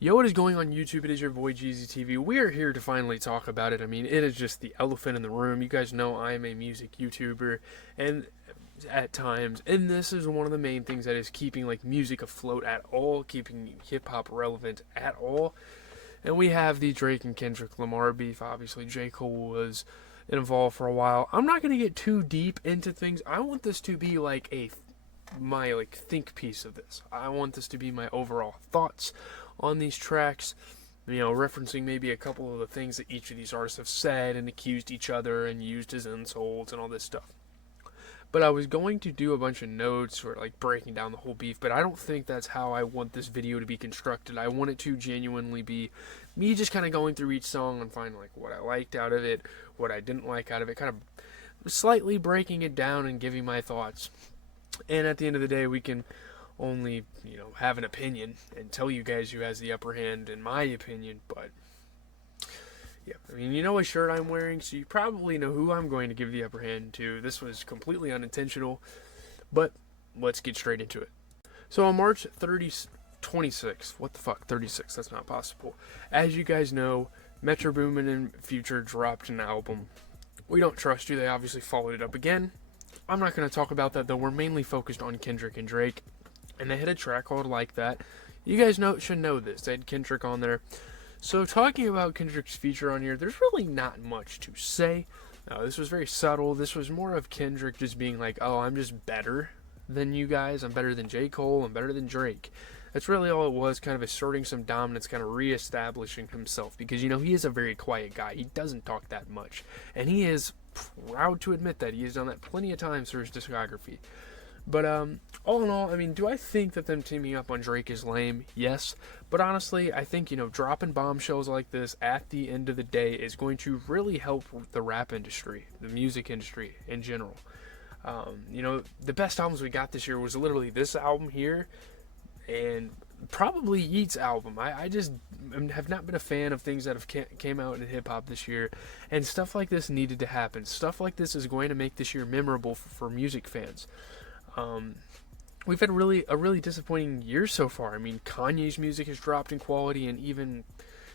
Yo, what is going on YouTube? It is your boy GZTV. We are here to finally talk about it. I mean, it is just the elephant in the room. You guys know I am a music YouTuber, and at times, and this is one of the main things that is keeping like music afloat at all, keeping hip hop relevant at all. And we have the Drake and Kendrick Lamar beef. Obviously, J. Cole was involved for a while. I'm not gonna get too deep into things. I want this to be like my think piece of this. I want this to be my overall thoughts on these tracks, referencing maybe a couple of the things that each of these artists have said and accused each other and used as insults and all this stuff. But I was going to do a bunch of notes or like breaking down the whole beef, but I don't think that's how I want this video to be constructed. I want it to genuinely be me just kind of going through each song and finding like what I liked out of it, what I didn't like out of it, kind of slightly breaking it down and giving my thoughts. And at the end of the day, we can only, have an opinion and tell you guys who has the upper hand, in my opinion. But yeah, I mean, you know what shirt I'm wearing, so you probably know who I'm going to give the upper hand to. This was completely unintentional, but let's get straight into it. So on March 26th, what the fuck, 36, that's not possible. As you guys know, Metro Boomin and Future dropped an album. We Don't Trust You. They obviously followed it up again. I'm not going to talk about that, though. We're mainly focused on Kendrick and Drake, and they had a track called Like That. You guys should know this. They had Kendrick on there. So talking about Kendrick's feature on here, there's really not much to say. This was very subtle. This was more of Kendrick just being like, oh, I'm just better than you guys. I'm better than J. Cole. I'm better than Drake. That's really all it was, kind of asserting some dominance, kind of reestablishing himself. Because, he is a very quiet guy. He doesn't talk that much. And he is proud to admit that. He has done that plenty of times through his discography. But all in all, I mean, do I think that them teaming up on Drake is lame? Yes. But honestly, I think, dropping bombshells like this at the end of the day is going to really help the rap industry, the music industry in general. The best albums we got this year was literally this album here and probably Yeat's album. I just have not been a fan of things that have came out in hip-hop this year, and stuff like this needed to happen. Stuff like this is going to make this year memorable for music fans. We've had a really disappointing year so far. I mean, Kanye's music has dropped in quality, and even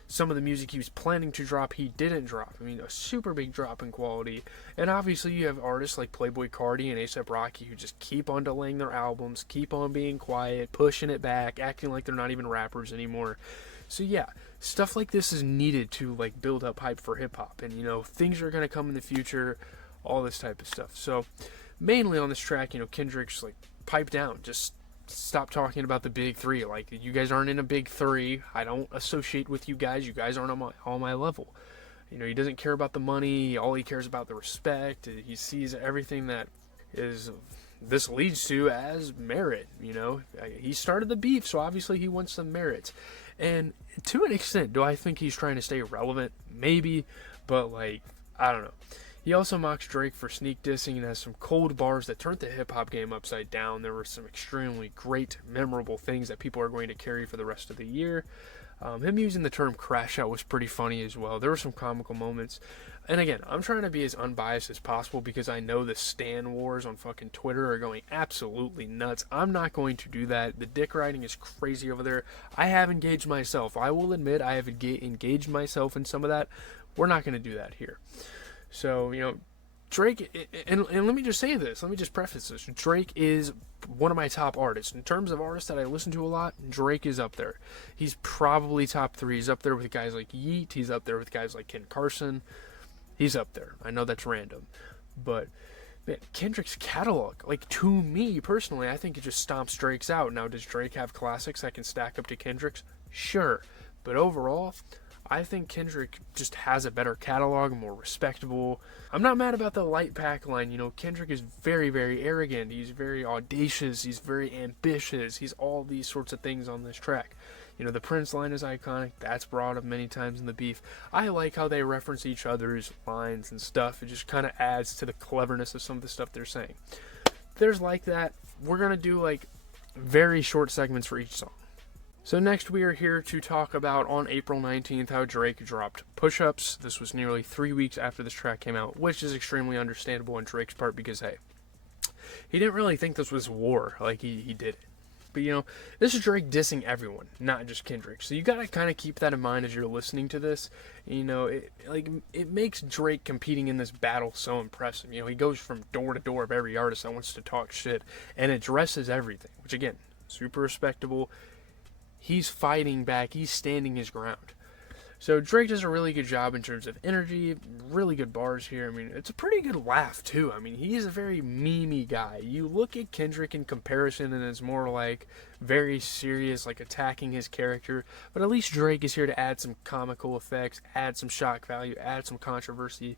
some of the music he was planning to drop, he didn't drop. I mean, a super big drop in quality. And obviously, you have artists like Playboi Carti and A$AP Rocky who just keep on delaying their albums, keep on being quiet, pushing it back, acting like they're not even rappers anymore. So yeah, stuff like this is needed to like build up hype for hip hop, and things are gonna come in the future, all this type of stuff. So mainly on this track, Kendrick's like, pipe down, just stop talking about the big three. Like, you guys aren't in a big three. I don't associate with you guys. You guys aren't on my level. He doesn't care about the money. All he cares about the respect. He sees everything that this leads to as merit. He started the beef, so obviously he wants some merit. And to an extent, do I think he's trying to stay relevant? Maybe, but I don't know. He also mocks Drake for sneak dissing and has some cold bars that turned the hip-hop game upside down. There were some extremely great, memorable things that people are going to carry for the rest of the year. Him using the term crash out was pretty funny as well. There were some comical moments. And again, I'm trying to be as unbiased as possible because I know the Stan wars on fucking Twitter are going absolutely nuts. I'm not going to do that. The dick riding is crazy over there. I have engaged myself. I will admit I have engaged myself in some of that. We're not going to do that here. So, Drake, and let me just say this, let me just preface this. Drake is one of my top artists. In terms of artists that I listen to a lot, Drake is up there. He's probably top 3. He's up there with guys like Yeat. He's up there with guys like Ken Carson. He's up there. I know that's random. But, man, Kendrick's catalog, to me personally, I think it just stomps Drake's out. Now, does Drake have classics that can stack up to Kendrick's? Sure. But overall, I think Kendrick just has a better catalog, more respectable. I'm not mad about the light pack line. Kendrick is very, very arrogant. He's very audacious. He's very ambitious. He's all these sorts of things on this track. The Prince line is iconic. That's brought up many times in the beef. I like how they reference each other's lines and stuff. It just kind of adds to the cleverness of some of the stuff they're saying. There's like that. We're going to do very short segments for each song. So next we are here to talk about on April 19th how Drake dropped Push-Ups. This was nearly 3 weeks after this track came out, which is extremely understandable on Drake's part because, hey, he didn't really think this was war. He did it. But, this is Drake dissing everyone, not just Kendrick. So you gotta kind of keep that in mind as you're listening to this. It makes Drake competing in this battle so impressive. He goes from door to door of every artist that wants to talk shit and addresses everything, which again, super respectable. He's fighting back. He's standing his ground. So Drake does a really good job in terms of energy, really good bars here. I mean, it's a pretty good laugh too. I mean, he's a very memey guy. You look at Kendrick in comparison and it's more like very serious, like attacking his character. But at least Drake is here to add some comical effects, add some shock value, add some controversy.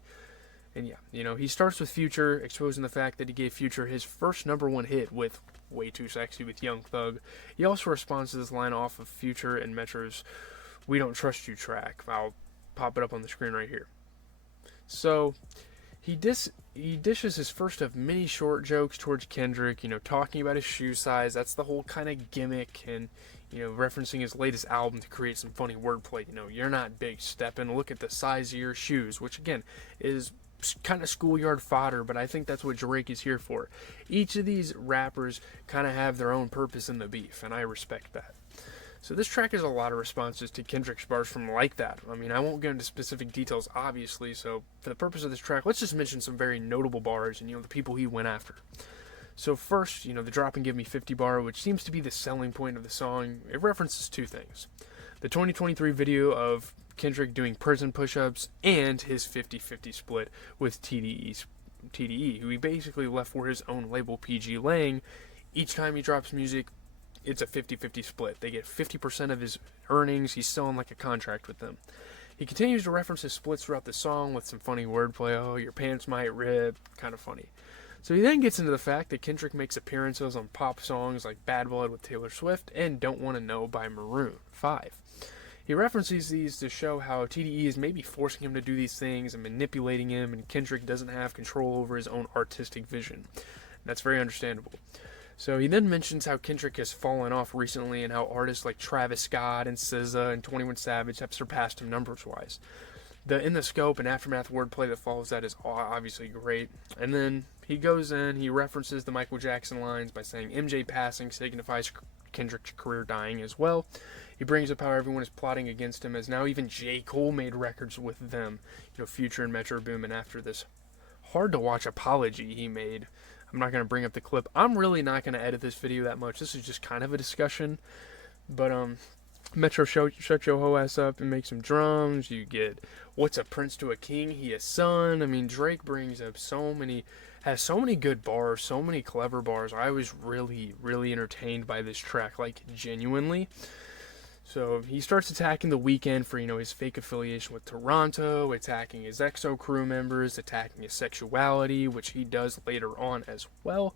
And yeah, he starts with Future, exposing the fact that he gave Future his first #1 hit with Way Too Sexy with Young Thug. He also responds to this line off of Future and Metro's We Don't Trust You track. I'll pop it up on the screen right here. So he dishes his first of many short jokes towards Kendrick, talking about his shoe size. That's the whole kind of gimmick, and referencing his latest album to create some funny wordplay. You're not big, steppin', look at the size of your shoes, which again is kind of schoolyard fodder, but I think that's what Drake is here for. Each of these rappers kind of have their own purpose in the beef, and I respect that. So this track has a lot of responses to Kendrick's bars from Like That. I mean, I won't get into specific details, obviously, so for the purpose of this track, let's just mention some very notable bars and, the people he went after. So first, the Drop and Give Me 50 bar, which seems to be the selling point of the song. It references two things. The 2023 video of Kendrick doing prison push-ups and his 50-50 split with TDE, who he basically left for his own label, PG Lang. Each time he drops music, it's a 50-50 split. They get 50% of his earnings. He's still on like a contract with them. He continues to reference his splits throughout the song with some funny wordplay. Oh, your pants might rip. Kind of funny. So he then gets into the fact that Kendrick makes appearances on pop songs like Bad Blood with Taylor Swift and Don't Wanna Know by Maroon 5. He references these to show how TDE is maybe forcing him to do these things and manipulating him, and Kendrick doesn't have control over his own artistic vision. And that's very understandable. So he then mentions how Kendrick has fallen off recently and how artists like Travis Scott and SZA and 21 Savage have surpassed him numbers-wise. The In the Scope and Aftermath wordplay that follows that is obviously great. And then he goes in, he references the Michael Jackson lines by saying MJ passing signifies Kendrick's career dying as well. He brings up how everyone is plotting against him, as now even J. Cole made records with them, Future and Metro Boomin, after this hard-to-watch apology he made. I'm not going to bring up the clip. I'm really not going to edit this video that much. This is just kind of a discussion. But, Metro shut your hoe ass up and make some drums. You get What's a Prince to a King? He a son. I mean, Drake brings up has so many good bars, so many clever bars. I was really, really entertained by this track, like, genuinely. So he starts attacking The Weeknd for, his fake affiliation with Toronto, attacking his EXO crew members, attacking his sexuality, which he does later on as well.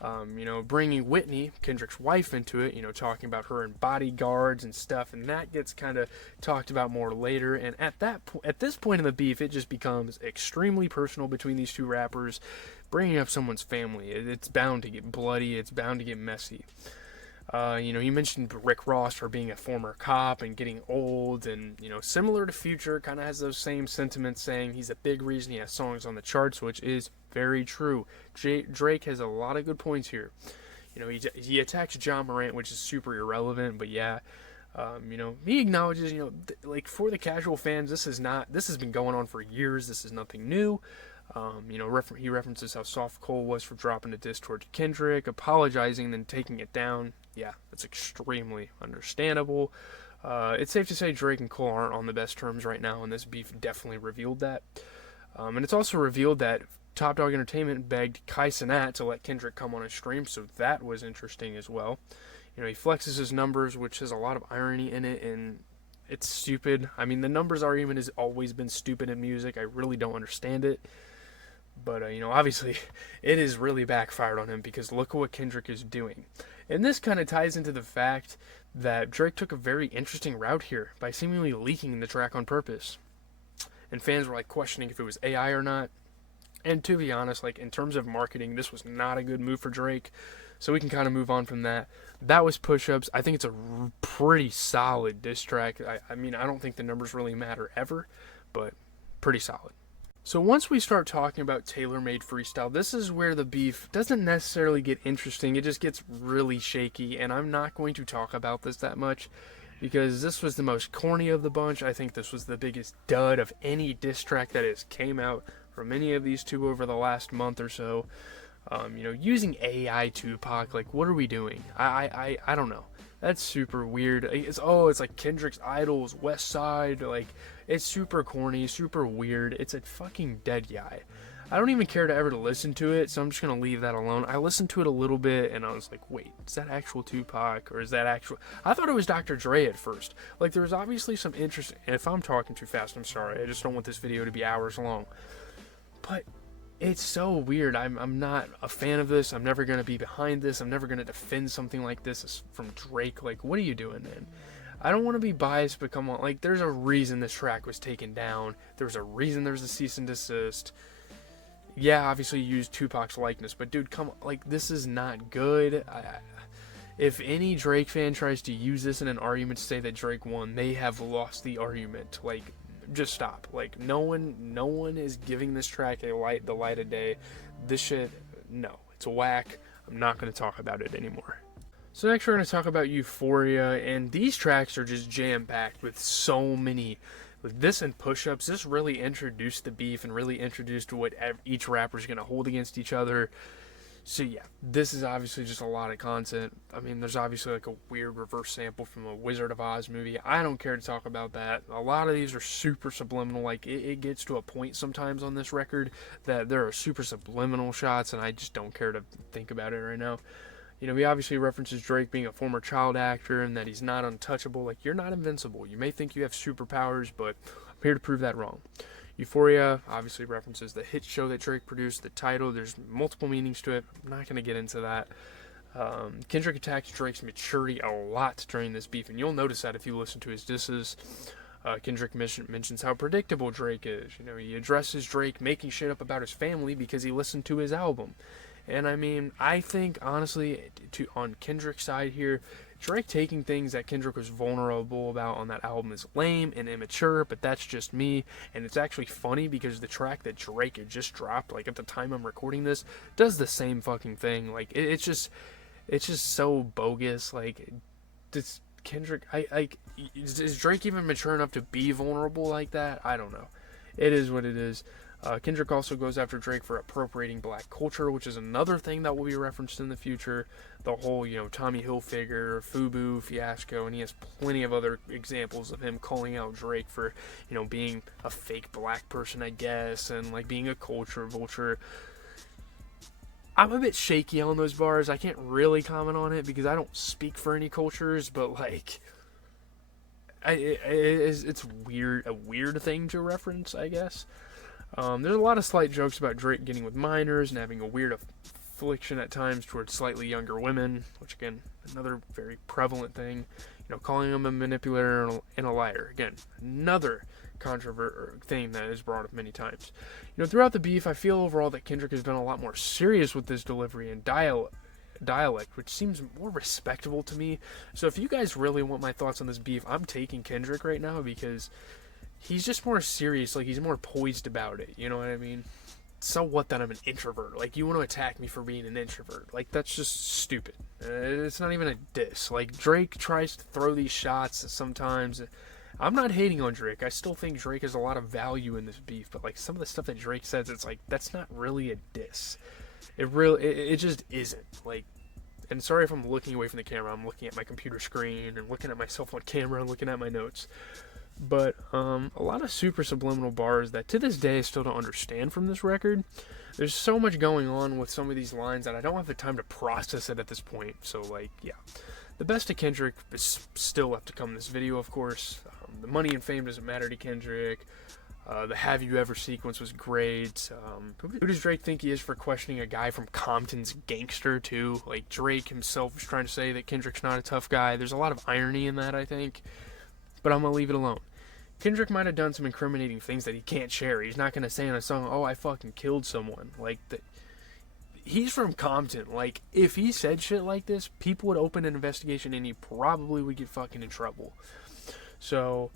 Bringing Whitney, Kendrick's wife, into it, talking about her and bodyguards and stuff, and that gets kind of talked about more later. And at this point in the beef, it just becomes extremely personal between these two rappers. Bringing up someone's family, it's bound to get bloody, it's bound to get messy. He mentioned Rick Ross for being a former cop and getting old, and, similar to Future, kind of has those same sentiments, saying he's a big reason he has songs on the charts, which is very true. Drake has a lot of good points here. He attacks John Morant, which is super irrelevant, but yeah, he acknowledges, like, for the casual fans, this has been going on for years, this is nothing new. He references how soft Cole was for dropping a diss towards Kendrick, apologizing, then taking it down. Yeah, that's extremely understandable. It's safe to say Drake and Cole aren't on the best terms right now, and this beef definitely revealed that. And it's also revealed that Top Dog Entertainment begged Kai Cenat to let Kendrick come on his stream, so that was interesting as well. He flexes his numbers, which has a lot of irony in it, and it's stupid. I mean, the numbers argument has always been stupid in music. I really don't understand it. But, obviously, it is really backfired on him, because look at what Kendrick is doing. And this kind of ties into the fact that Drake took a very interesting route here by seemingly leaking the track on purpose. And fans were, questioning if it was AI or not. And to be honest, in terms of marketing, this was not a good move for Drake. So we can kind of move on from that. That was Push-Ups. I think it's a pretty solid diss track. I mean, I don't think the numbers really matter ever, but pretty solid. So once we start talking about tailor-made freestyle, this is where the beef doesn't necessarily get interesting. It just gets really shaky, and I'm not going to talk about this that much because this was the most corny of the bunch. I think this was the biggest dud of any diss track that has came out from any of these two over the last month or so. Using AI Tupac, like, what are we doing? I don't know. That's super weird. It's like Kendrick's Idols, West Side, like, it's super corny, super weird. It's a fucking dead guy. I don't even care to ever listen to it, so I'm just gonna leave that alone. I listened to it a little bit, and I was like, wait, is that actual Tupac, or is that actual... I thought it was Dr. Dre at first. Like, there was obviously some interest... And if I'm talking too fast, I'm sorry. I just don't want this video to be hours long. But it's so weird. I'm not a fan of this. I'm never going to be behind this. I'm never going to defend something like this from Drake. Like, what are you doing, man? I don't want to be biased, but come on. Like, there's a reason this track was taken down. There's a reason there's a cease and desist. Yeah, obviously you used Tupac's likeness, but dude, come on. Like, this is not good. If any Drake fan tries to use this in an argument to say that Drake won, they have lost the argument. Like, just stop. Like, no one is giving this track the light of day. This shit, no, it's whack. I'm not going to talk about it anymore. So next we're going to talk about Euphoria, and these tracks are just jam-packed with so many. With this and Push-Ups, this really introduced the beef and really introduced what each rapper is going to hold against each other. So yeah, this is obviously just a lot of content. I mean, there's obviously like a weird reverse sample from a Wizard of Oz movie. I don't care to talk about that. A lot of these are super subliminal. Like, it gets to a point sometimes on this record that there are super subliminal shots, and I just don't care to think about it right now. He obviously references Drake being a former child actor and that he's not untouchable. Like, you're not invincible. You may think you have superpowers, but I'm here to prove that wrong. Euphoria obviously references the hit show that Drake produced, the title. There's multiple meanings to it. I'm not going to get into that. Kendrick attacks Drake's maturity a lot during this beef, and you'll notice that if you listen to his disses. Kendrick mentions how predictable Drake is. He addresses Drake making shit up about his family because he listened to his album. And I mean, I think, honestly, on Kendrick's side here, Drake taking things that Kendrick was vulnerable about on that album is lame and immature, but that's just me. And it's actually funny because the track that Drake had just dropped, like at the time I'm recording this, does the same fucking thing. Like, it's just so bogus. Like, does Kendrick, is Drake even mature enough to be vulnerable like that? I don't know. It is what it is. Kendrick also goes after Drake for appropriating black culture, which is another thing that will be referenced in the future. The whole, Tommy Hilfiger, FUBU fiasco, and he has plenty of other examples of him calling out Drake for, being a fake black person, I guess, and, like, being a culture vulture. I'm a bit shaky on those bars. I can't really comment on it because I don't speak for any cultures, but, like, it's weird, a weird thing to reference, I guess. There's a lot of slight jokes about Drake getting with minors and having a weird affliction at times towards slightly younger women, which, again, another very prevalent thing. Calling him a manipulator and a liar. Again, another controversial thing that is brought up many times. Throughout the beef, I feel overall that Kendrick has been a lot more serious with his delivery and dialect, which seems more respectable to me. So if you guys really want my thoughts on this beef, I'm taking Kendrick right now because he's just more serious. Like, he's more poised about it. You know what I mean? So what that I'm an introvert? Like, you want to attack me for being an introvert? Like, that's just stupid. It's not even a diss. Like, Drake tries to throw these shots sometimes. I'm not hating on Drake. I still think Drake has a lot of value in this beef. But, like, some of the stuff that Drake says, it's like, that's not really a diss. It just isn't. Like, and sorry if I'm looking away from the camera. I'm looking at my computer screen and looking at myself on camera and looking at my notes. But a lot of super subliminal bars that to this day I still don't understand from this record. There's so much going on with some of these lines that I don't have the time to process it at this point. So, like, yeah. The best of Kendrick is still left to come in this video, of course. The money and fame doesn't matter to Kendrick. The Have You Ever sequence was great. Who does Drake think he is for questioning a guy from Compton's gangster, too? Like, Drake himself is trying to say that Kendrick's not a tough guy. There's a lot of irony in that, I think. But I'm going to leave it alone. Kendrick might have done some incriminating things that he can't share. He's not going to say in a song, oh, I fucking killed someone. Like, he's from Compton. Like, if he said shit like this, people would open an investigation and he probably would get fucking in trouble. So,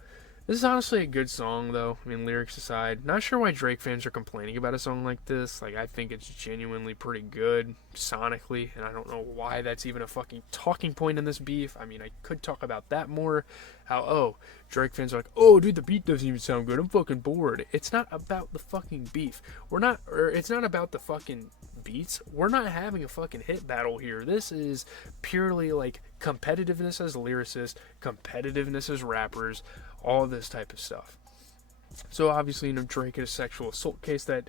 This is honestly a good song, though. I mean, lyrics aside, not sure why Drake fans are complaining about a song like this. Like, I think it's genuinely pretty good sonically, and I don't know why that's even a fucking talking point in this beef. I mean, I could talk about that more. How, oh, Drake fans are like, oh, dude, the beat doesn't even sound good. I'm fucking bored. It's not about the fucking beef. It's not about the fucking beats. We're not having a fucking hit battle here. This is purely like competitiveness as lyricists, competitiveness as rappers, all this type of stuff. So obviously, Drake had a sexual assault case that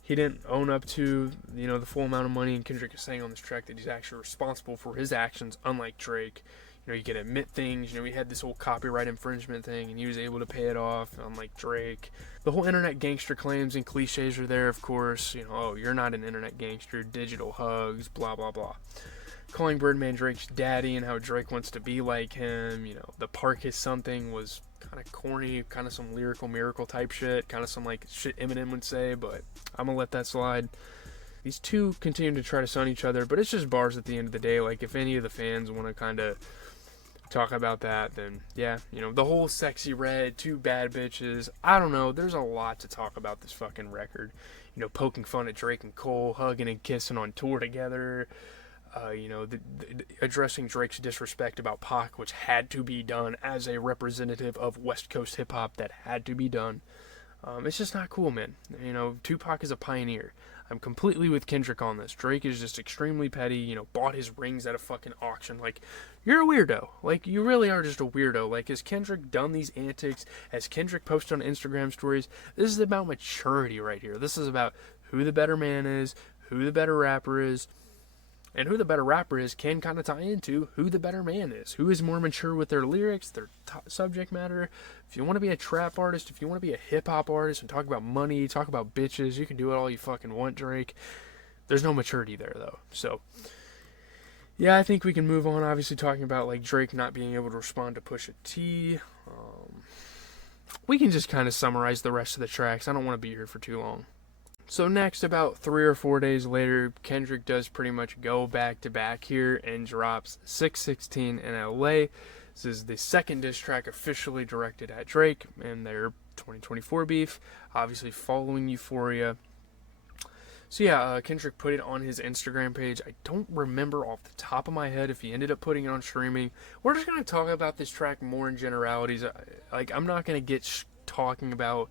he didn't own up to, the full amount of money, and Kendrick is saying on this track that he's actually responsible for his actions, unlike Drake. You can admit things. We had this whole copyright infringement thing, and he was able to pay it off, unlike Drake. The whole internet gangster claims and cliches are there, of course. Oh, you're not an internet gangster, digital hugs, blah, blah, blah. Calling Birdman Drake's daddy and how Drake wants to be like him. The Park is Something was kind of corny, kind of some lyrical miracle type shit, kind of some like shit Eminem would say, but I'm gonna let that slide. These two continue to try to sun each other, but it's just bars at the end of the day. Like, if any of the fans want to kind of talk about that, then yeah, the whole Sexy Red, two bad bitches, I don't know, there's a lot to talk about this fucking record. Poking fun at Drake and Cole, hugging and kissing on tour together, addressing Drake's disrespect about Pac, which had to be done as a representative of West Coast hip-hop, that had to be done. It's just not cool, man. Tupac is a pioneer. I'm completely with Kendrick on this. Drake is just extremely petty, bought his rings at a fucking auction. Like, you're a weirdo. Like, you really are just a weirdo. Like, has Kendrick done these antics? Has Kendrick posted on Instagram stories? This is about maturity right here. This is about who the better man is, who the better rapper is, and who the better rapper is can kind of tie into who the better man is. Who is more mature with their lyrics, their subject matter. If you want to be a trap artist, if you want to be a hip-hop artist and talk about money, talk about bitches, you can do it all you fucking want, Drake. There's no maturity there, though. So, yeah, I think we can move on. Obviously, talking about like Drake not being able to respond to Pusha T. We can just kind of summarize the rest of the tracks. I don't want to be here for too long. So next, about 3 or 4 days later, Kendrick does pretty much go back to back here and drops 616 in LA. This is the second diss track officially directed at Drake and their 2024 beef, obviously following Euphoria. So yeah, Kendrick put it on his Instagram page. I don't remember off the top of my head if he ended up putting it on streaming. We're just going to talk about this track more in generalities. Like, I'm not going to get talking about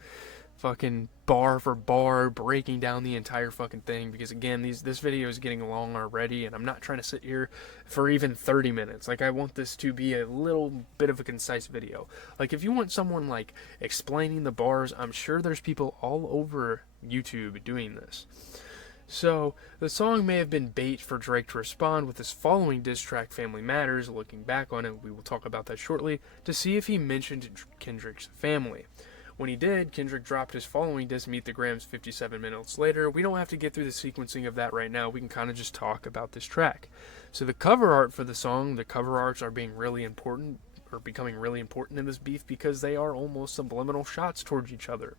fucking bar for bar, breaking down the entire fucking thing, because again, this video is getting long already, and I'm not trying to sit here for even 30 minutes. Like, I want this to be a little bit of a concise video. Like, if you want someone like explaining the bars, I'm sure there's people all over YouTube doing this. So, the song may have been bait for Drake to respond with his following diss track, Family Matters. Looking back on it, we will talk about that shortly, to see if he mentioned Kendrick's family. When he did, Kendrick dropped his following diss, Meet the Grams, 57 minutes later. We don't have to get through the sequencing of that right now. We can kind of just talk about this track. So the cover art for the song, the cover arts are being really important, or becoming really important in this beef, because they are almost subliminal shots towards each other.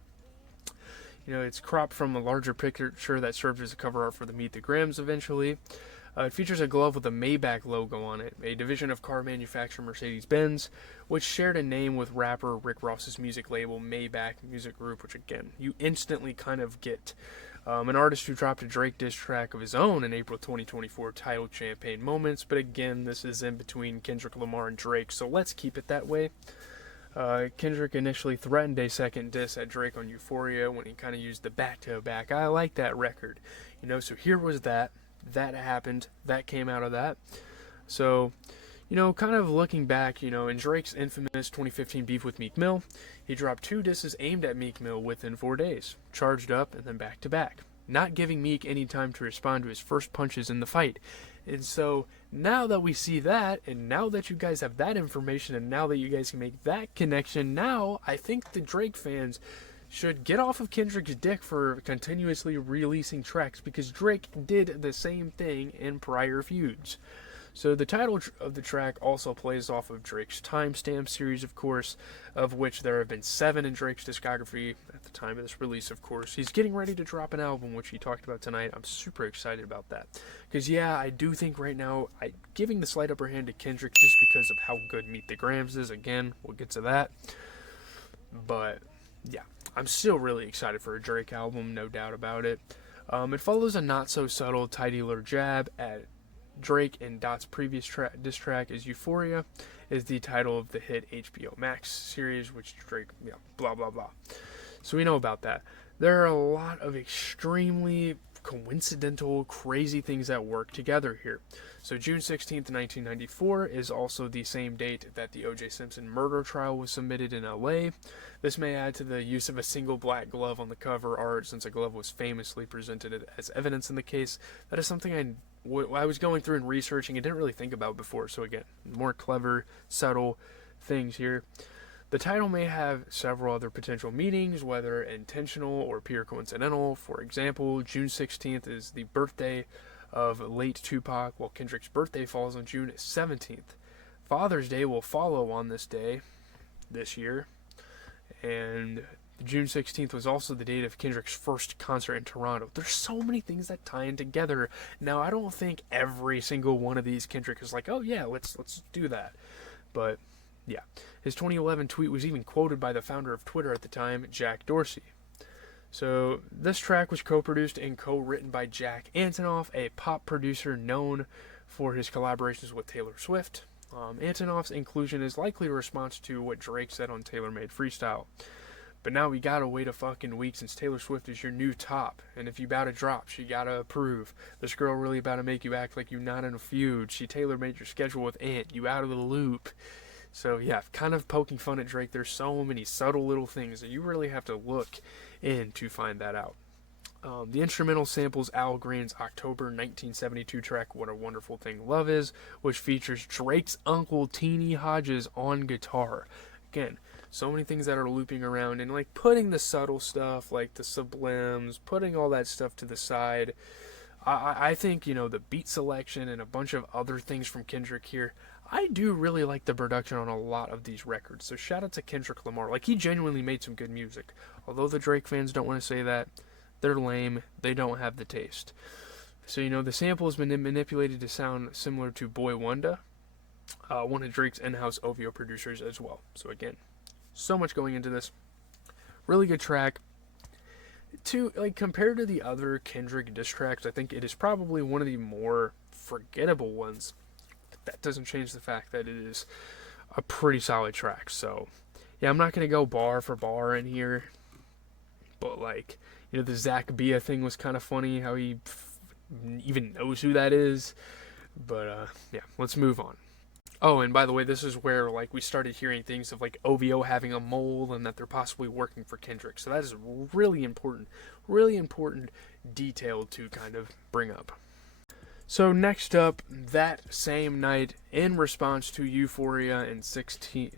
It's cropped from a larger picture that served as a cover art for the Meet the Grams eventually. It features a glove with a Maybach logo on it, a division of car manufacturer Mercedes-Benz, which shared a name with rapper Rick Ross's music label, Maybach Music Group, which again, you instantly kind of get. An artist who dropped a Drake diss track of his own in April 2024 titled Champagne Moments, but again, this is in between Kendrick Lamar and Drake, so let's keep it that way. Kendrick initially threatened a second diss at Drake on Euphoria when he kind of used the back-to-back. I like that record. So here was that. That happened. That came out of that. So, kind of looking back, in Drake's infamous 2015 beef with Meek Mill, he dropped 2 disses aimed at Meek Mill within 4 days, charged up and then back to back, not giving Meek any time to respond to his first punches in the fight. And so, now that we see that, and now that you guys have that information, and now that you guys can make that connection, now I think the Drake fans should get off of Kendrick's dick for continuously releasing tracks, because Drake did the same thing in prior feuds. So the title of the track also plays off of Drake's Timestamp series, of course, of which there have been 7 in Drake's discography at the time of this release, of course. He's getting ready to drop an album, which he talked about tonight. I'm super excited about that. Because, yeah, I do think right now, I'm giving the slight upper hand to Kendrick just because of how good Meet the Grams is. Again, we'll get to that. But yeah, I'm still really excited for a Drake album, no doubt about it. It follows a not so subtle, tidier jab at Drake, and Dot's previous diss track is Euphoria, is the title of the hit HBO Max series, which Drake, blah blah blah. So we know about that. There are a lot of extremely coincidental, crazy things that work together here. So June 16th, 1994 is also the same date that the O.J. Simpson murder trial was submitted in LA. This may add to the use of a single black glove on the cover art, since a glove was famously presented as evidence in the case. That is something I was going through and researching and didn't really think about before. So again, more clever, subtle things here. The title may have several other potential meanings, whether intentional or pure coincidental. For example, June 16th is the birthday of late Tupac, while Kendrick's birthday falls on June 17th. Father's Day will follow on this day this year, and June 16th was also the date of Kendrick's first concert in Toronto. There's so many things that tie in together. Now, I don't think every single one of these Kendrick is like, oh yeah, let's do that. But yeah, his 2011 tweet was even quoted by the founder of Twitter at the time, Jack Dorsey. So this track was co-produced and co-written by Jack Antonoff, a pop producer known for his collaborations with Taylor Swift. Antonoff's inclusion is likely a response to what Drake said on Taylor Made Freestyle. But now we gotta wait a fucking week, since Taylor Swift is your new top. And if you bout to drop, she gotta approve. This girl really about to make you act like you not in a feud. She Taylor made your schedule with Ant. You out of the loop. So yeah, kind of poking fun at Drake. There's so many subtle little things that you really have to look in to find that out. The instrumental samples Al Green's October 1972 track What a Wonderful Thing Love Is, which features Drake's uncle Teenie Hodges on guitar. Again, so many things that are looping around, and like putting the subtle stuff, like the sublims, putting all that stuff to the side. I think, the beat selection and a bunch of other things from Kendrick here, I do really like the production on a lot of these records. So shout out to Kendrick Lamar. Like, he genuinely made some good music. Although the Drake fans don't want to say that, they're lame. They don't have the taste. So, the sample has been manipulated to sound similar to Boy Wonder, one of Drake's in-house OVO producers as well. So again, so much going into this. Really good track. Compared to the other Kendrick diss tracks, I think it is probably one of the more forgettable ones. That doesn't change the fact that it is a pretty solid track. So, yeah, I'm not going to go bar for bar in here. But, the Zach Bia thing was kind of funny, how he even knows who that is. But, yeah, let's move on. Oh, and by the way, this is where, we started hearing things of, OVO having a mole and that they're possibly working for Kendrick. So that is really important detail to kind of bring up. So next up, that same night, in response to Euphoria and 16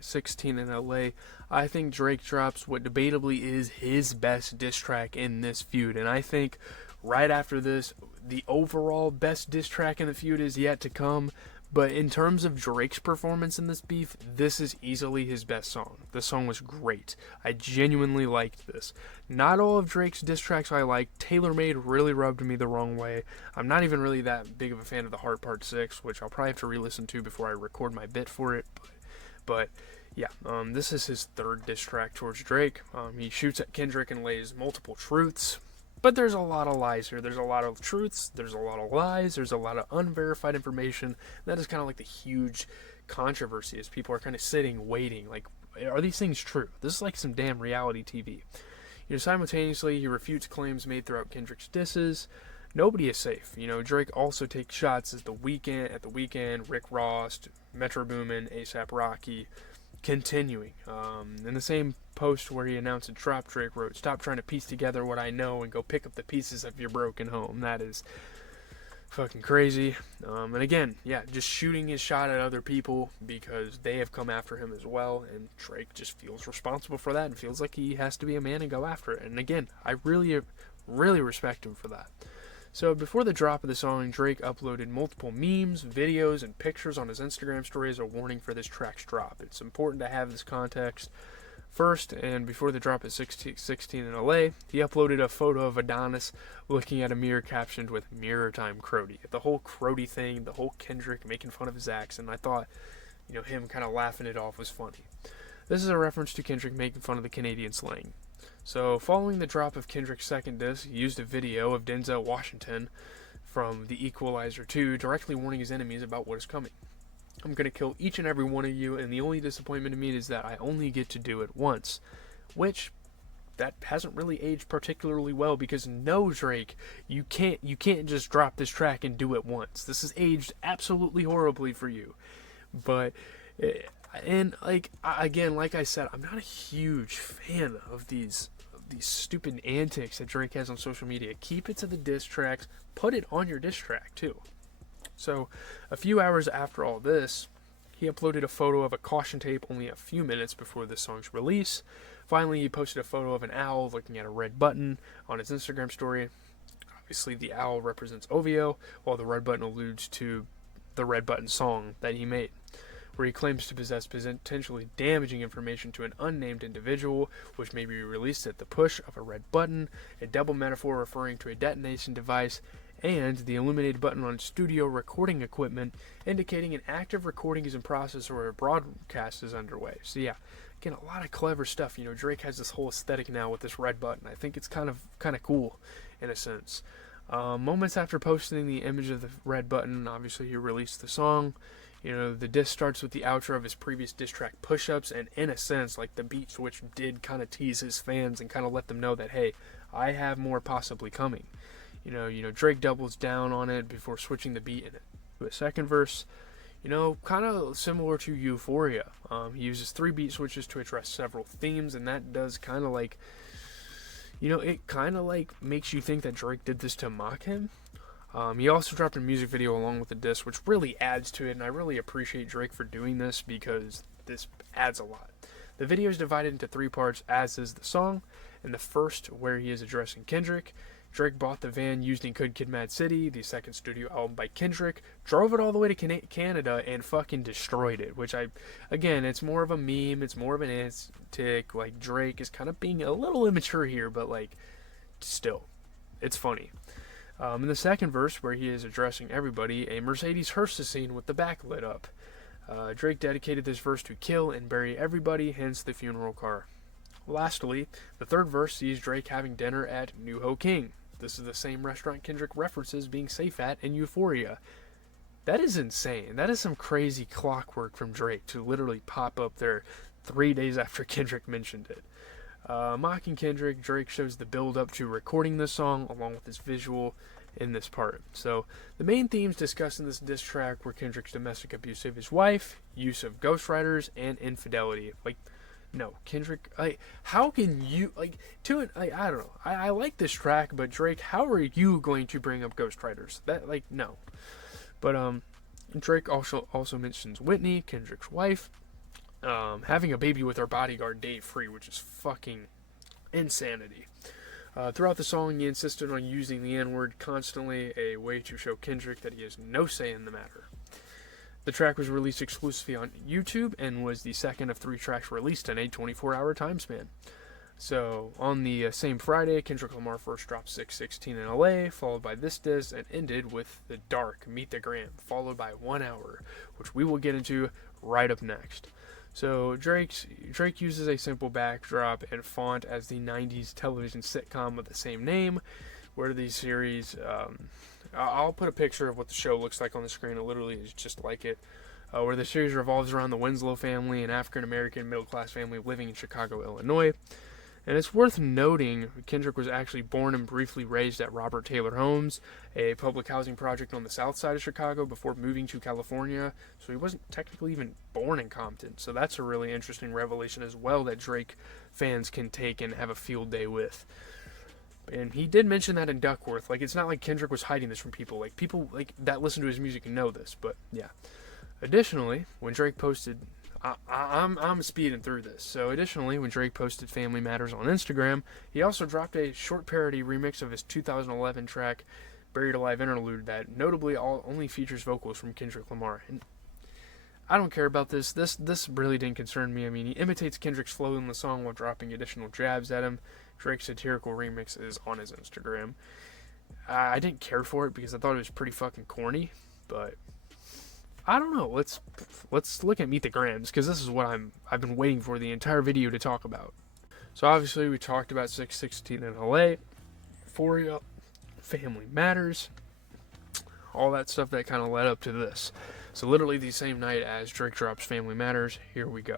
in LA, I think Drake drops what debatably is his best diss track in this feud. And I think right after this, the overall best diss track in the feud is yet to come. But in terms of Drake's performance in this beef, this is easily his best song. The song was great. I genuinely liked this. Not all of Drake's diss tracks I liked. Taylor Made really rubbed me the wrong way. I'm not even really that big of a fan of The Heart Part 6, which I'll probably have to re-listen to before I record my bit for it. But yeah, this is his third diss track towards Drake. He shoots at Kendrick and lays multiple truths. But there's a lot of lies here. There's a lot of truths. There's a lot of lies. There's a lot of unverified information. That is kind of the huge controversy, as people are kind of sitting, waiting. Are these things true? This is some damn reality TV. Simultaneously, he refutes claims made throughout Kendrick's disses. Nobody is safe. Drake also takes shots at The Weeknd, Rick Ross, Metro Boomin, A$AP Rocky. Continuing. In the same post where he announced a drop, Drake wrote, "Stop trying to piece together what I know and go pick up the pieces of your broken home." That is fucking crazy. And again, yeah, just shooting his shot at other people because they have come after him as well, and Drake just feels responsible for that and feels like he has to be a man and go after it. And again, I really respect him for that. So before the drop of the song, Drake uploaded multiple memes, videos, and pictures on his Instagram story as a warning for this track's drop. It's important to have this context. First, and before the drop of 16 in LA, he uploaded a photo of Adonis looking at a mirror captioned with "Mirror Time Crody." The whole Crody thing, the whole Kendrick making fun of his accent, I thought, him kind of laughing it off was funny. This is a reference to Kendrick making fun of the Canadian slang. So, following the drop of Kendrick's second disc, he used a video of Denzel Washington from The Equalizer 2 directly warning his enemies about what is coming. I'm gonna kill each and every one of you, and the only disappointment to me is that I only get to do it once. Which, that hasn't really aged particularly well, because no, Drake, you can't just drop this track and do it once. This has aged absolutely horribly for you. But, and like again, like I said, I'm not a huge fan of these stupid antics that Drake has on social media. Keep it to the diss tracks. Put it on your diss track too. So, a few hours after all this, he uploaded a photo of a caution tape only a few minutes before the song's release. Finally, he posted a photo of an owl looking at a red button on his Instagram story. Obviously, the owl represents OVO, while the red button alludes to the Red Button song that he made, where he claims to possess potentially damaging information to an unnamed individual, which may be released at the push of a red button, a double metaphor referring to a detonation device, and the illuminated button on studio recording equipment, indicating an active recording is in process or a broadcast is underway. So yeah, again, a lot of clever stuff. You know, Drake has this whole aesthetic now with this red button. I think it's kind of cool, in a sense. Moments after posting the image of the red button, obviously he released the song. You know, the diss starts with the outro of his previous diss track, Push-Ups, and in a sense, like, the beat switch did kind of tease his fans and kind of let them know that, hey, I have more possibly coming. You know, Drake doubles down on it before switching the beat into a second verse. You know, kind of similar to Euphoria. He uses 3 beat switches to address several themes, and that does kind of like, you know, it kind of like makes you think that Drake did this to mock him. He also dropped a music video along with the diss, which really adds to it, and I really appreciate Drake for doing this because this adds a lot. The video is divided into 3 parts, as is the song. In the first, where he is addressing Kendrick, Drake bought the van used in Good Kid, Mad City, the second studio album by Kendrick, drove it all the way to Canada, and fucking destroyed it. Which again, it's more of a meme, it's more of an antic. Like, Drake is kind of being a little immature here, but like, still, it's funny. In the second verse, where he is addressing everybody, a Mercedes hearse is seen with the back lit up. Drake dedicated this verse to kill and bury everybody, hence the funeral car. Lastly, the third verse sees Drake having dinner at New Ho King. This is the same restaurant Kendrick references being safe at in Euphoria. That is insane. That is some crazy clockwork from Drake to literally pop up there 3 days after Kendrick mentioned it. Mocking Kendrick, Drake shows the build up to recording this song along with his visual in this part. So, the main themes discussed in this diss track were Kendrick's domestic abuse of his wife, use of ghostwriters, and infidelity. Like, no, Kendrick, how can you, I don't know, I like this track, but Drake, how are you going to bring up ghostwriters? No. But, Drake also mentions Whitney, Kendrick's wife, having a baby with her bodyguard Dave Free, which is fucking insanity. Throughout the song, he insisted on using the N-word constantly, a way to show Kendrick that he has no say in the matter. The track was released exclusively on YouTube and was the second of 3 tracks released in a 24-hour time span. So, on the same Friday, Kendrick Lamar first dropped 616 in LA, followed by this diss, and ended with The Dark, Meet the Gram, followed by 1 Hour, which we will get into right up next. So, Drake uses a simple backdrop and font as the 90s television sitcom of the same name, where the series, I'll put a picture of what the show looks like on the screen. It literally is just like it. Where the series revolves around the Winslow family, an African-American middle-class family living in Chicago, Illinois. And it's worth noting, Kendrick was actually born and briefly raised at Robert Taylor Homes, a public housing project on the south side of Chicago, before moving to California. So he wasn't technically even born in Compton. So that's a really interesting revelation as well that Drake fans can take and have a field day with. And he did mention that in Duckworth. Like, it's not like Kendrick was hiding this from people. Like, people like that listen to his music and know this. But yeah. Additionally, when Drake posted, I'm speeding through this. So additionally, when Drake posted Family Matters on Instagram, he also dropped a short parody remix of his 2011 track Buried Alive Interlude that notably only features vocals from Kendrick Lamar. And I don't care about this. This really didn't concern me. I mean, he imitates Kendrick's flow in the song while dropping additional jabs at him. Drake's satirical remix is on his Instagram. I didn't care for it because I thought it was pretty fucking corny, but I don't know. Let's look at Meet the Grams, because this is what I've been waiting for the entire video to talk about. So obviously we talked about 616 in LA, Euphoria, Family Matters, all that stuff that kind of led up to this. So literally the same night as Drake drops Family Matters, here we go.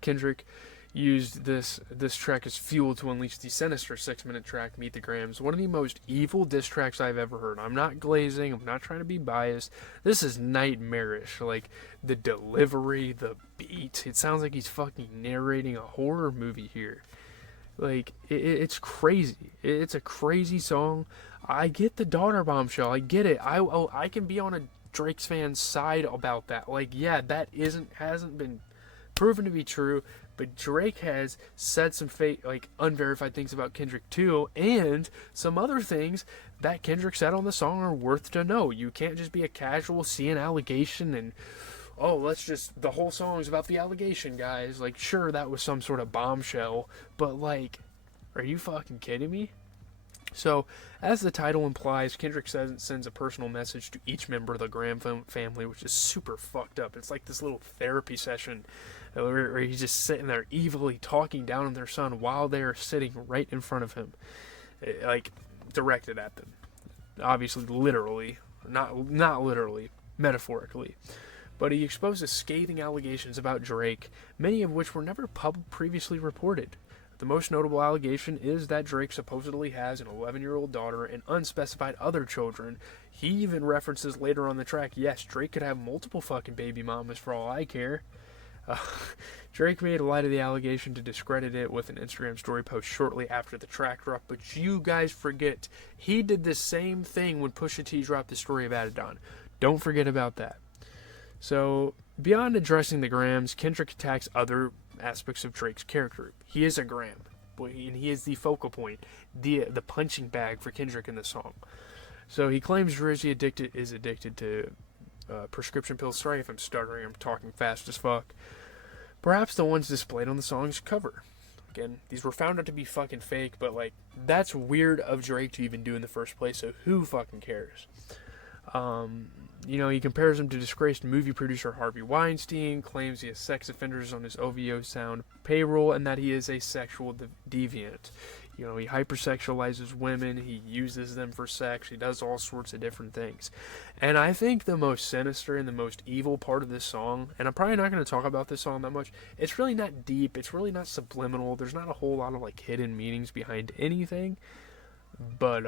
Kendrick used this track as fuel to unleash the sinister 6-minute track Meet the Grams, one of the most evil diss tracks I've ever heard. I'm not glazing, I'm not trying to be biased. This is nightmarish. Like, the delivery, the beat, it sounds like he's fucking narrating a horror movie here. Like, it's crazy. It's a crazy song. I get the daughter bombshell, I get it. I can be on a Drake's fan's side about that. Like, yeah, that hasn't been proven to be true, but Drake has said some fake, like, unverified things about Kendrick too, and some other things that Kendrick said on the song are worth to know. You can't just be a casual, see an allegation and, oh, the whole song is about the allegation, guys. Like, sure, that was some sort of bombshell, but, like, are you fucking kidding me? So, as the title implies, Kendrick sends a personal message to each member of the Graham family, which is super fucked up. It's like this little therapy session where he's just sitting there evilly talking down on their son while they are sitting right in front of him, like, directed at them. Obviously, literally, not literally, metaphorically. But he exposes scathing allegations about Drake, many of which were never previously reported. The most notable allegation is that Drake supposedly has an 11-year-old daughter and unspecified other children. He even references later on the track, yes, Drake could have multiple fucking baby mamas for all I care. Drake made light of the allegation to discredit it with an Instagram story post shortly after the track drop, but you guys forget, he did the same thing when Pusha T dropped the story about Adon. Don't forget about that. So, beyond addressing the Grams, Kendrick attacks other aspects of Drake's character. He is a Gram, and he is the focal point, the punching bag for Kendrick in the song. So he claims Drizzy is addicted to prescription pills. Sorry if I'm stuttering, I'm talking fast as fuck. Perhaps the ones displayed on the song's cover. Again, these were found out to be fucking fake, but, like, that's weird of Drake to even do in the first place, so who fucking cares? He compares him to disgraced movie producer Harvey Weinstein, claims he has sex offenders on his OVO sound payroll, and that he is a sexual deviant. He hypersexualizes women, he uses them for sex, he does all sorts of different things. And I think the most sinister and the most evil part of this song, and I'm probably not going to talk about this song that much, it's really not deep, it's really not subliminal, there's not a whole lot of, like, hidden meanings behind anything, but,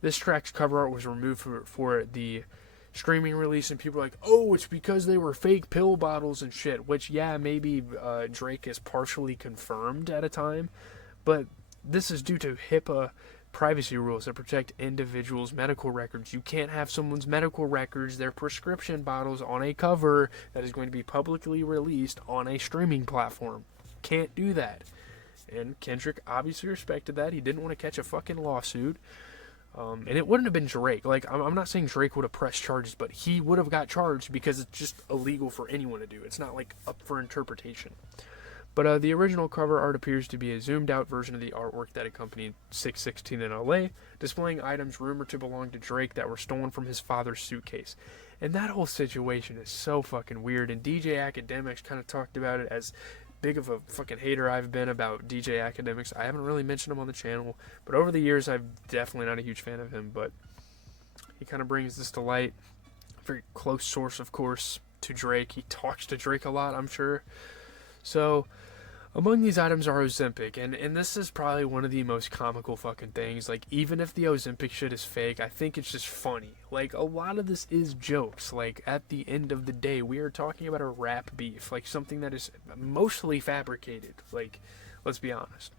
this track's cover art was removed for the streaming release, and people are like, oh, it's because they were fake pill bottles and shit, which, yeah, maybe Drake is partially confirmed at a time, but this is due to HIPAA privacy rules that protect individuals' medical records. You can't have someone's medical records, their prescription bottles, on a cover that is going to be publicly released on a streaming platform. Can't do that. And Kendrick obviously respected that. He didn't want to catch a fucking lawsuit. And it wouldn't have been Drake. Like, I'm not saying Drake would have pressed charges, but he would have got charged because it's just illegal for anyone to do. It's not, like, up for interpretation. But the original cover art appears to be a zoomed-out version of the artwork that accompanied 616 in LA, displaying items rumored to belong to Drake that were stolen from his father's suitcase. And that whole situation is so fucking weird. And DJ Academics kind of talked about it as big of a fucking hater I've been about DJ Academics. I haven't really mentioned him on the channel, but over the years I'm definitely not a huge fan of him, but he kind of brings this to light. Very close source, of course, to Drake. He talks to Drake a lot, I'm sure. So, among these items are Ozempic, and this is probably one of the most comical fucking things. Like, even if the Ozempic shit is fake, I think it's just funny. Like, a lot of this is jokes. Like, at the end of the day, we are talking about a rap beef. Like, something that is mostly fabricated. Like, let's be honest.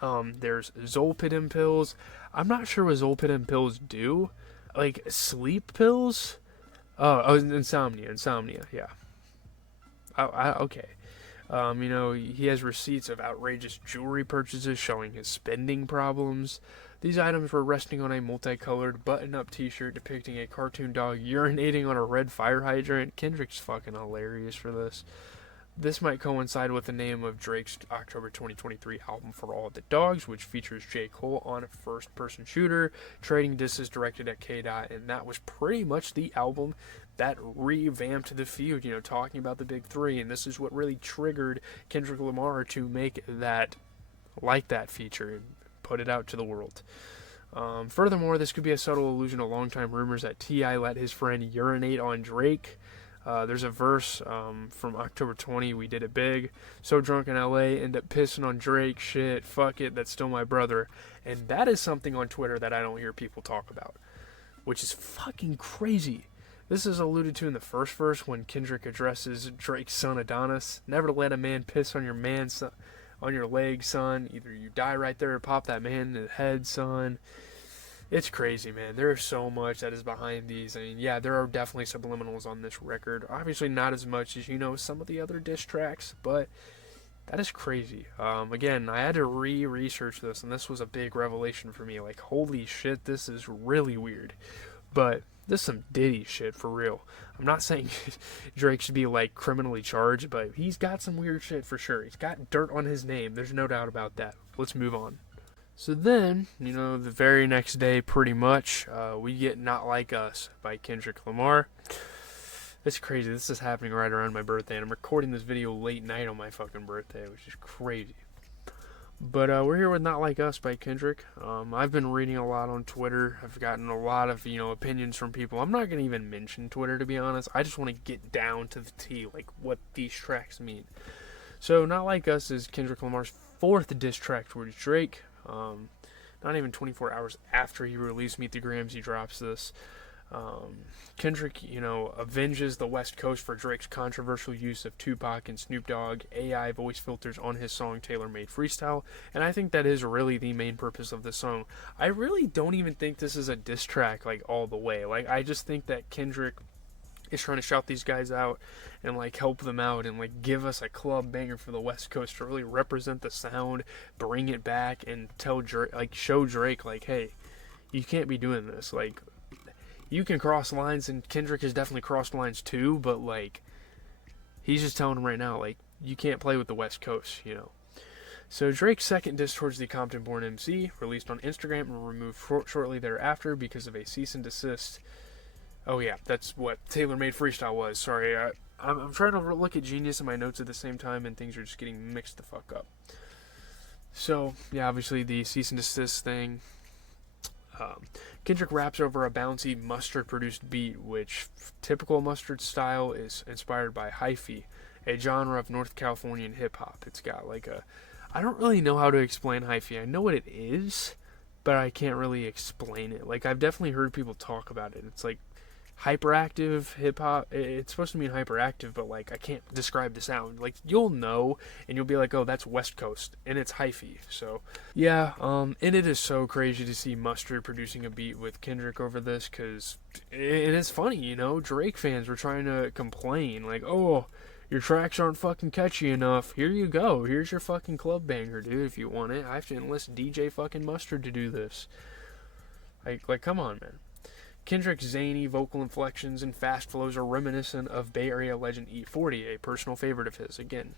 There's Zolpidem pills. I'm not sure what Zolpidem pills do. Like, sleep pills? Oh, insomnia, yeah. Okay. He has receipts of outrageous jewelry purchases showing his spending problems. These items were resting on a multicolored button-up t-shirt depicting a cartoon dog urinating on a red fire hydrant. Kendrick's fucking hilarious for this. This might coincide with the name of Drake's October 2023 album For All the Dogs, which features J. Cole on a first-person shooter, trading disses directed at K-Dot, and that was pretty much the album that revamped the feud, talking about the big three, and this is what really triggered Kendrick Lamar to make that feature and put it out to the world. Furthermore, this could be a subtle allusion to longtime rumors that T.I. let his friend urinate on Drake. There's a verse from October 20, we did it big. So drunk in LA, end up pissing on Drake. Shit, fuck it, that's still my brother. And that is something on Twitter that I don't hear people talk about, which is fucking crazy. This is alluded to in the first verse when Kendrick addresses Drake's son Adonis. Never let a man piss on your leg, son. Either you die right there or pop that man in the head, son. It's crazy, man. There is so much that is behind these. I mean, yeah, there are definitely subliminals on this record. Obviously not as much as, some of the other diss tracks, but that is crazy. Again, I had to research this, and this was a big revelation for me. Like, holy shit, this is really weird. But this is some Diddy shit, for real. I'm not saying Drake should be, criminally charged, but he's got some weird shit for sure. He's got dirt on his name. There's no doubt about that. Let's move on. So then, the very next day, pretty much, we get Not Like Us by Kendrick Lamar. It's crazy. This is happening right around my birthday, and I'm recording this video late night on my fucking birthday, which is crazy. But we're here with Not Like Us by Kendrick. I've been reading a lot on Twitter. I've gotten a lot of, opinions from people. I'm not going to even mention Twitter, to be honest. I just want to get down to the T, what these tracks mean. So Not Like Us is Kendrick Lamar's fourth diss track towards Drake. Not even 24 hours after he released Meet the Grams, he drops this. Kendrick, avenges the West Coast for Drake's controversial use of Tupac and Snoop Dogg AI voice filters on his song Tailor Made Freestyle, and I think that is really the main purpose of the song. I really don't even think this is a diss track, all the way. I just think that Kendrick is trying to shout these guys out and help them out and give us a club banger for the West Coast to really represent the sound, bring it back, and tell Drake, show Drake hey, you can't be doing this. You can cross lines, and Kendrick has definitely crossed lines too, but he's just telling him right now, you can't play with the West Coast, So Drake's second diss towards the Compton-born MC, released on Instagram and removed shortly thereafter because of a cease and desist. Oh yeah, that's what Tailor Made Freestyle was. Sorry, I'm trying to look at Genius in my notes at the same time, and things are just getting mixed the fuck up. So, yeah, obviously the cease and desist thing. Kendrick raps over a bouncy Mustard-produced beat, which, typical Mustard style, is inspired by hyphy, a genre of North Californian hip-hop. It's got I don't really know how to explain hyphy. I know what it is, but I can't really explain it. I've definitely heard people talk about it. It's hyperactive hip-hop. It's supposed to mean hyperactive, but I can't describe the sound. You'll know, and you'll be oh, that's West Coast, and it's hyphy. So yeah, and it is so crazy to see Mustard producing a beat with Kendrick over this, because and it's funny, Drake fans were trying to complain oh, your tracks aren't fucking catchy enough. Here you go, here's your fucking club banger, dude. If you want it, I have to enlist DJ fucking Mustard to do this. Come on, man. Kendrick's zany vocal inflections and fast flows are reminiscent of Bay Area legend E40, a personal favorite of his. Again,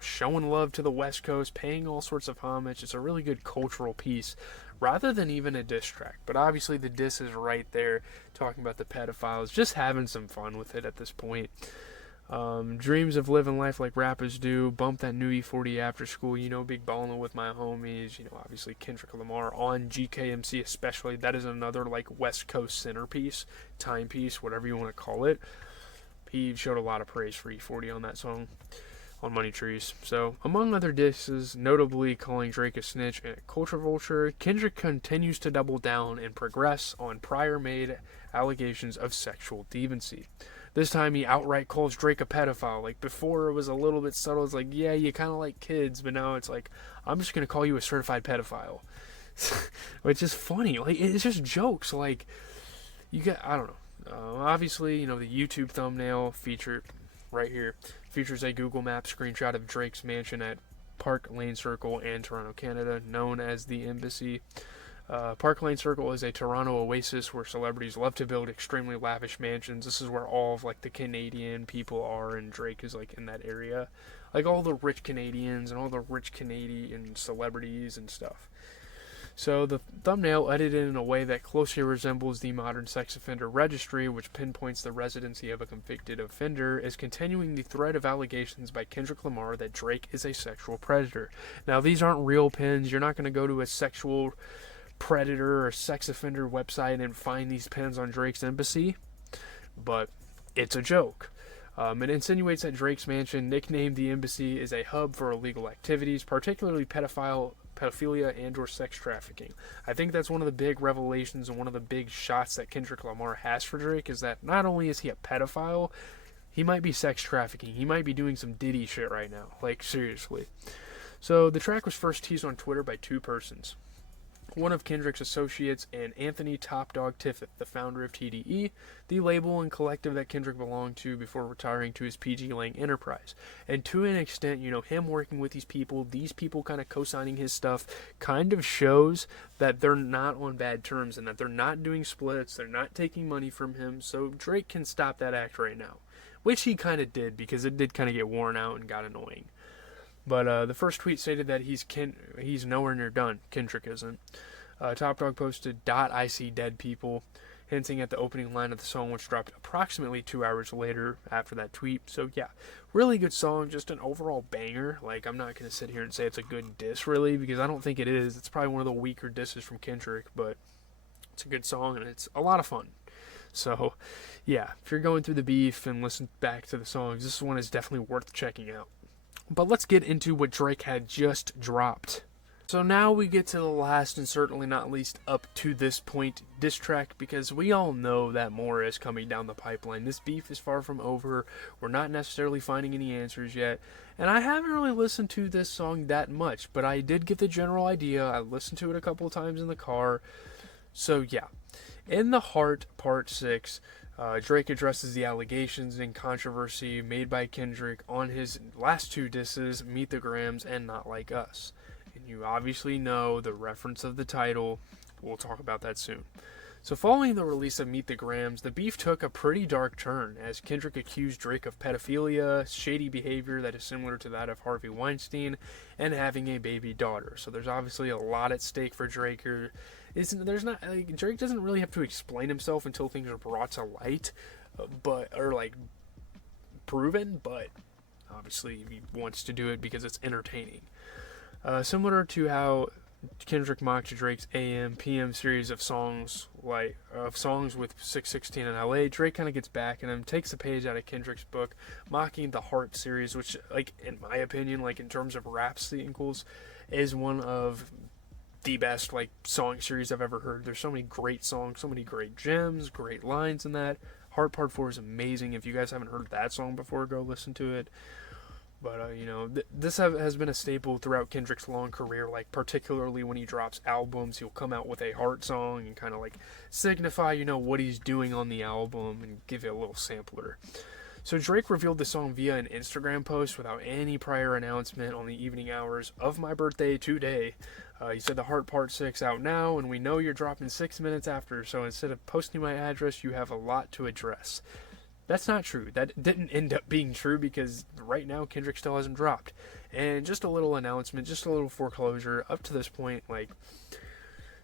showing love to the West Coast, paying all sorts of homage. It's a really good cultural piece, rather than even a diss track. But obviously the diss is right there, talking about the pedophiles, just having some fun with it at this point. Dreams of living life like rappers do. Bump that new E40 after school. Big ballin' with my homies. Obviously Kendrick Lamar on GKMC especially. That is another West Coast centerpiece, timepiece, whatever you want to call it. He showed a lot of praise for E40 on that song, on Money Trees. So, among other disses, notably calling Drake a snitch and a culture vulture, Kendrick continues to double down and progress on prior made allegations of sexual deviancy. This time he outright calls Drake a pedophile. Before it was a little bit subtle. It's yeah, you kind of like kids, but now it's I'm just going to call you a certified pedophile. Which is funny. It's just jokes. You get, I don't know. Obviously, the YouTube thumbnail featured right here features a Google Maps screenshot of Drake's mansion at Park Lane Circle and Toronto, Canada, known as the Embassy. Park Lane Circle is a Toronto oasis where celebrities love to build extremely lavish mansions. This is where all of like the Canadian people are, and Drake is like in that area. Like all the rich Canadians and all the rich Canadian celebrities and stuff. So the thumbnail, edited in a way that closely resembles the modern sex offender registry, which pinpoints the residency of a convicted offender, is continuing the thread of allegations by Kendrick Lamar that Drake is a sexual predator. Now, these aren't real pins. You're not going to go to a sexual predator or sex offender website and find these pins on Drake's embassy, but it's a joke. It insinuates that Drake's mansion, nicknamed the Embassy, is a hub for illegal activities, particularly pedophilia and or sex trafficking. I think that's one of the big revelations and one of the big shots that Kendrick Lamar has for Drake, is that not only is he a pedophile, he might be sex trafficking. He might be doing some Diddy shit right now. Like, seriously. So the track was first teased on Twitter by two persons. One of Kendrick's associates, and Anthony Top Dog Tiffith, the founder of TDE, the label and collective that Kendrick belonged to before retiring to his PG Lang enterprise. And to an extent, him working with these people kind of co-signing his stuff, kind of shows that they're not on bad terms and that they're not doing splits, they're not taking money from him, so Drake can stop that act right now. Which he kind of did, because it did kind of get worn out and got annoying. But the first tweet stated that he's nowhere near done. Kendrick isn't. Top Dog posted, "I see dead people," hinting at the opening line of the song, which dropped approximately 2 hours later after that tweet. So yeah, really good song, just an overall banger. Like, I'm not going to sit here and say it's a good diss, really, because I don't think it is. It's probably one of the weaker disses from Kendrick, but it's a good song, and it's a lot of fun. So, yeah, if you're going through the beef and listen back to the songs, this one is definitely worth checking out. But let's get into what Drake had just dropped. So now we get to the last and certainly not least up to this point diss track, because we all know that more is coming down the pipeline. This beef is far from over. We're not necessarily finding any answers yet. And I haven't really listened to this song that much, but I did get the general idea. I listened to it a couple of times in the car. So yeah. In the Heart Part 6, Drake addresses the allegations and controversy made by Kendrick on his last two disses, Meet the Grams and Not Like Us. And you obviously know the reference of the title. We'll talk about that soon. So following the release of Meet the Grams, the beef took a pretty dark turn as Kendrick accused Drake of pedophilia, shady behavior that is similar to that of Harvey Weinstein, and having a baby daughter. So there's obviously a lot at stake for Drake here. Drake doesn't really have to explain himself until things are brought to light, proven, but obviously he wants to do it because it's entertaining. Similar to how Kendrick mocked Drake's AM/PM series of songs with 616 in LA, Drake kind of gets back and takes a page out of Kendrick's book, mocking the Heart series, which, in my opinion, in terms of rap singles, is one of the best song series I've ever heard. There's so many great songs, so many great gems, great lines in that. Heart Part 4 is amazing. If you guys haven't heard that song before, go listen to it. But, this has been a staple throughout Kendrick's long career, particularly when he drops albums, he'll come out with a Heart song and kind of, signify, what he's doing on the album and give you a little sampler. So Drake revealed the song via an Instagram post without any prior announcement on the evening hours of my birthday today. He said, "The Heart Part 6 out now, and we know you're dropping 6 minutes after, so instead of posting my address, you have a lot to address." That's not true. That didn't end up being true, because right now Kendrick still hasn't dropped. And just a little announcement, just a little foreclosure. Up to this point,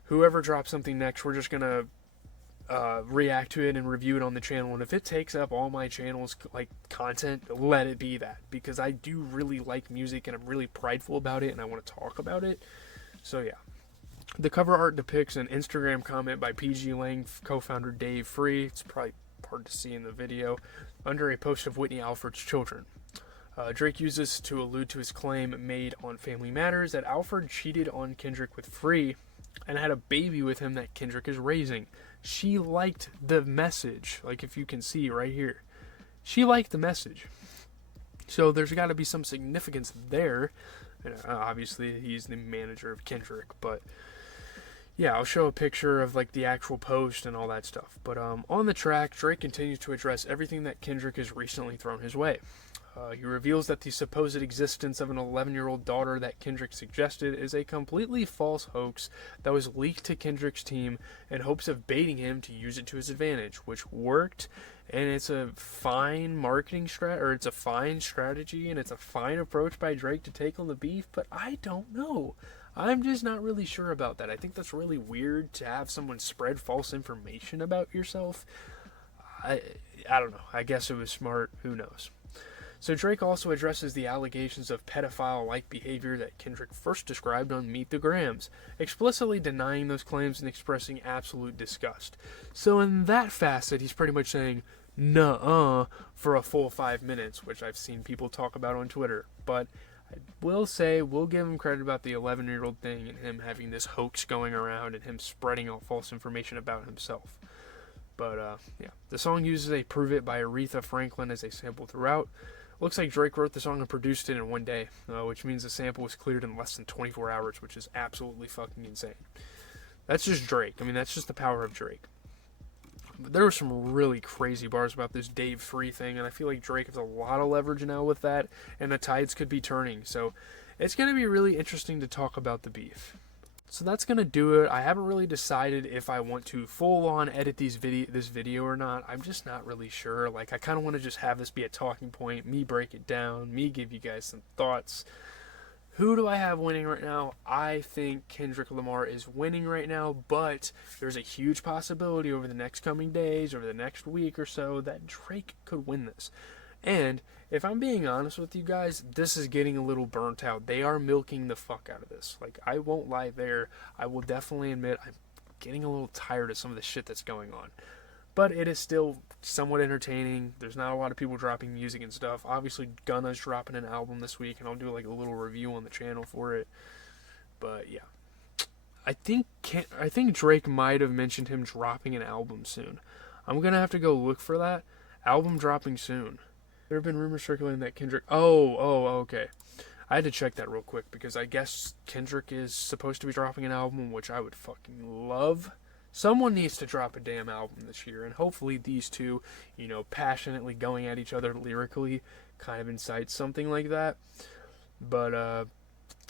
whoever drops something next, we're just going to react to it and review it on the channel. And if it takes up all my channel's content, let it be that. Because I do really like music, and I'm really prideful about it, and I want to talk about it. So yeah. The cover art depicts an Instagram comment by PG Lang co-founder Dave Free. It's probably hard to see in the video, under a post of Whitney Alford's children. Drake used this to allude to his claim made on Family Matters that Alford cheated on Kendrick with Free and had a baby with him that Kendrick is raising. She liked the message, if you can see right here. She liked the message. So there's got to be some significance there. Obviously, he's the manager of Kendrick, but yeah, I'll show a picture of the actual post and all that stuff. But on the track, Drake continues to address everything that Kendrick has recently thrown his way. He reveals that the supposed existence of an 11-year-old daughter that Kendrick suggested is a completely false hoax that was leaked to Kendrick's team in hopes of baiting him to use it to his advantage, which worked. And it's a fine marketing it's a fine strategy, and it's a fine approach by Drake to take on the beef. But I don't know. I'm just not really sure about that. I think that's really weird to have someone spread false information about yourself. I don't know. I guess it was smart. Who knows? So Drake also addresses the allegations of pedophile-like behavior that Kendrick first described on Meet the Grams, explicitly denying those claims and expressing absolute disgust. So in that facet, he's pretty much saying, nuh-uh, for a full 5 minutes, which I've seen people talk about on Twitter. But I will say, we'll give him credit about the 11-year-old thing and him having this hoax going around and him spreading out false information about himself. But, yeah, the song uses a Prove It by Aretha Franklin as a sample throughout. Looks like Drake wrote the song and produced it in one day, which means the sample was cleared in less than 24 hours, which is absolutely fucking insane. That's just Drake. I mean, that's just the power of Drake. But there were some really crazy bars about this Dave Free thing, and I feel like Drake has a lot of leverage now with that, and the tides could be turning. So it's going to be really interesting to talk about the beef. So that's going to do it. I haven't really decided if I want to full-on edit this video or not. I'm just not really sure. Like, I kind of want to just have this be a talking point, me break it down, me give you guys some thoughts. Who do I have winning right now? I think Kendrick Lamar is winning right now, but there's a huge possibility over the next coming days, over the next week or so, that Drake could win this. And if I'm being honest with you guys, this is getting a little burnt out. They are milking the fuck out of this. Like, I won't lie there. I will definitely admit I'm getting a little tired of some of the shit that's going on. But it is still somewhat entertaining. There's not a lot of people dropping music and stuff. Obviously, Gunna's dropping an album this week, and I'll do like a little review on the channel for it. But yeah, I think Drake might have mentioned him dropping an album soon. I'm gonna have to go look for that album dropping soon. There have been rumors circulating that Kendrick. Okay. I had to check that real quick because I guess Kendrick is supposed to be dropping an album, which I would fucking love. Someone needs to drop a damn album this year, and hopefully these two, passionately going at each other lyrically kind of incites something like that. But,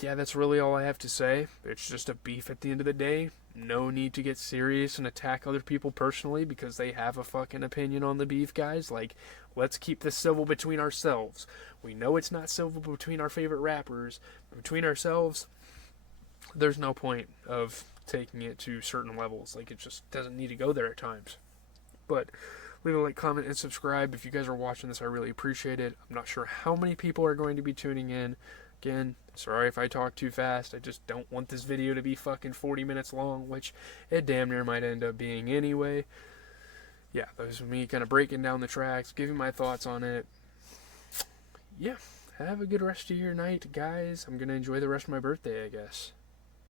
yeah, that's really all I have to say. It's just a beef at the end of the day. No need to get serious and attack other people personally because they have a fucking opinion on the beef, guys. Like, let's keep this civil between ourselves. We know it's not civil between our favorite rappers, but between ourselves, there's no point of taking it to certain levels. Like, it just doesn't need to go there at times. But leave a like, comment, and subscribe. If you guys are watching this, I really appreciate it. I'm not sure how many people are going to be tuning in. Again, sorry if I talk too fast. I just don't want this video to be fucking 40 minutes long, which it damn near might end up being anyway. Yeah, that was me kind of breaking down the tracks, giving my thoughts on it. Yeah, have a good rest of your night, guys. I'm going to enjoy the rest of my birthday, I guess.